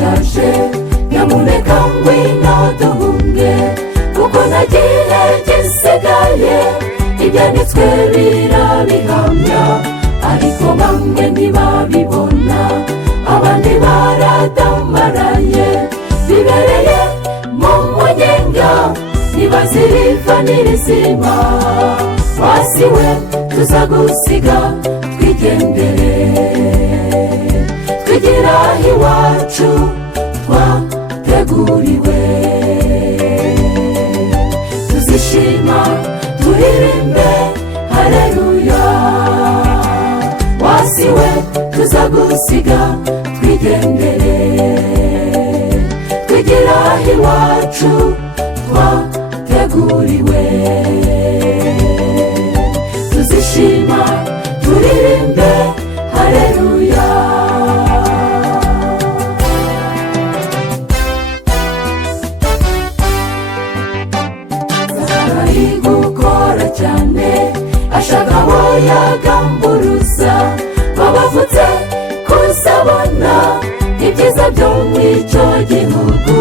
birashaje, nyamuneka ngwino duhunge, kuko nta gihe gisigaye. Ibyanditswe birabihamya, ariko bamwe ntibabibona, abandi baradamaraye, bibereye mu munyenga, ntibaziriva n'irizima. Wasiwe tuzagusiga twigendere, twigira iwacu twateguriwe. Tuzishima turirimbe haleluya. Wasiwe tuzagusiga twigendere, twigira iwacu twateguriwe. Tuzishima turirimbe haleluya. Ari gukora cyane, ashaka abo yagamburuza, babavutse kuzabona ibyiza byo mu icyo gihugu.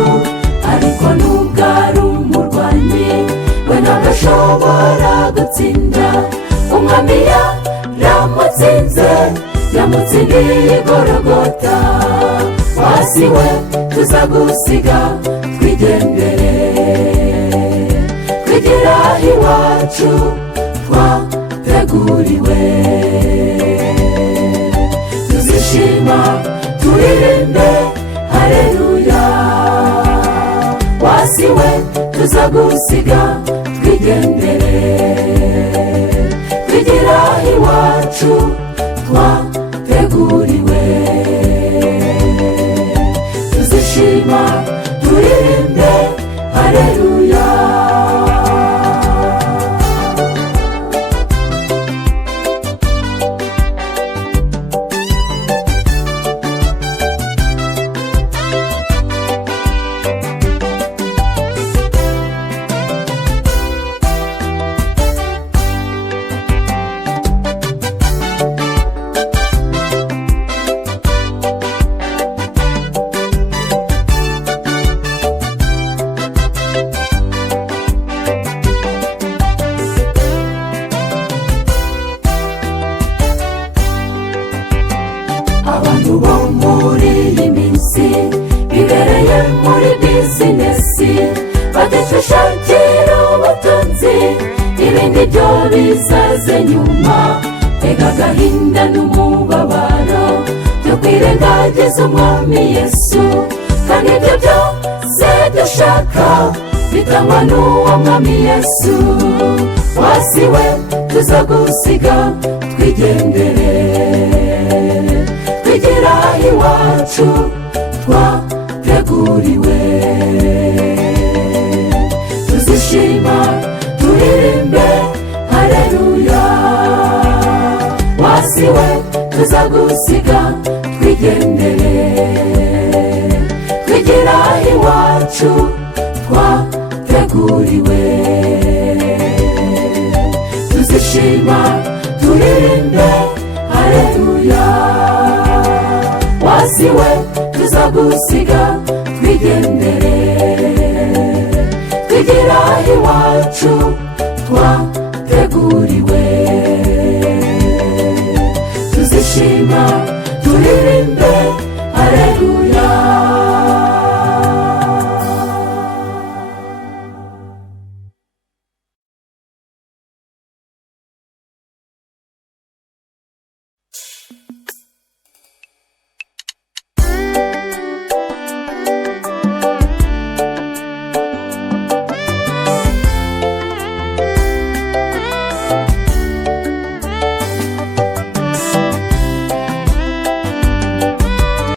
Ariko nubwo ari umurwanyi, we ntabwo ashobora gutsinda. Umwami yaramutsinze, yamutsindiye i Gologota. Wasiwe tuzagusiga twigendere, twigira iwacu twateguriwe. Tuzishima turirimbe haleluya. Wasiwe tuzagusiga twigendere, twigira iwacu twateguriwe. Tuzishima turirimbe haleluya. Abantu bo muri iyi minsi bibereye muri bizinesi, badashakira ubutunzi, ibindi byo bizaze nyuma. Tega agahinda n'umubabaro byo kwirengagiza umwami Yesu, kandi ibyo byose dushaka bitangwa n'uwo mwami Yesu. Wasiwe tuzagusiga twigendere, twigira iwacu twateguriwe. Tuzishima turirimbe haleluya. Wasiwe tuzagusiga twigendere, twigira iwacu twateguriwe. Tuzishima turirimbe haleluya. Wasiwe tuzagusiga twigendere, twigira iwacu twateguriwe.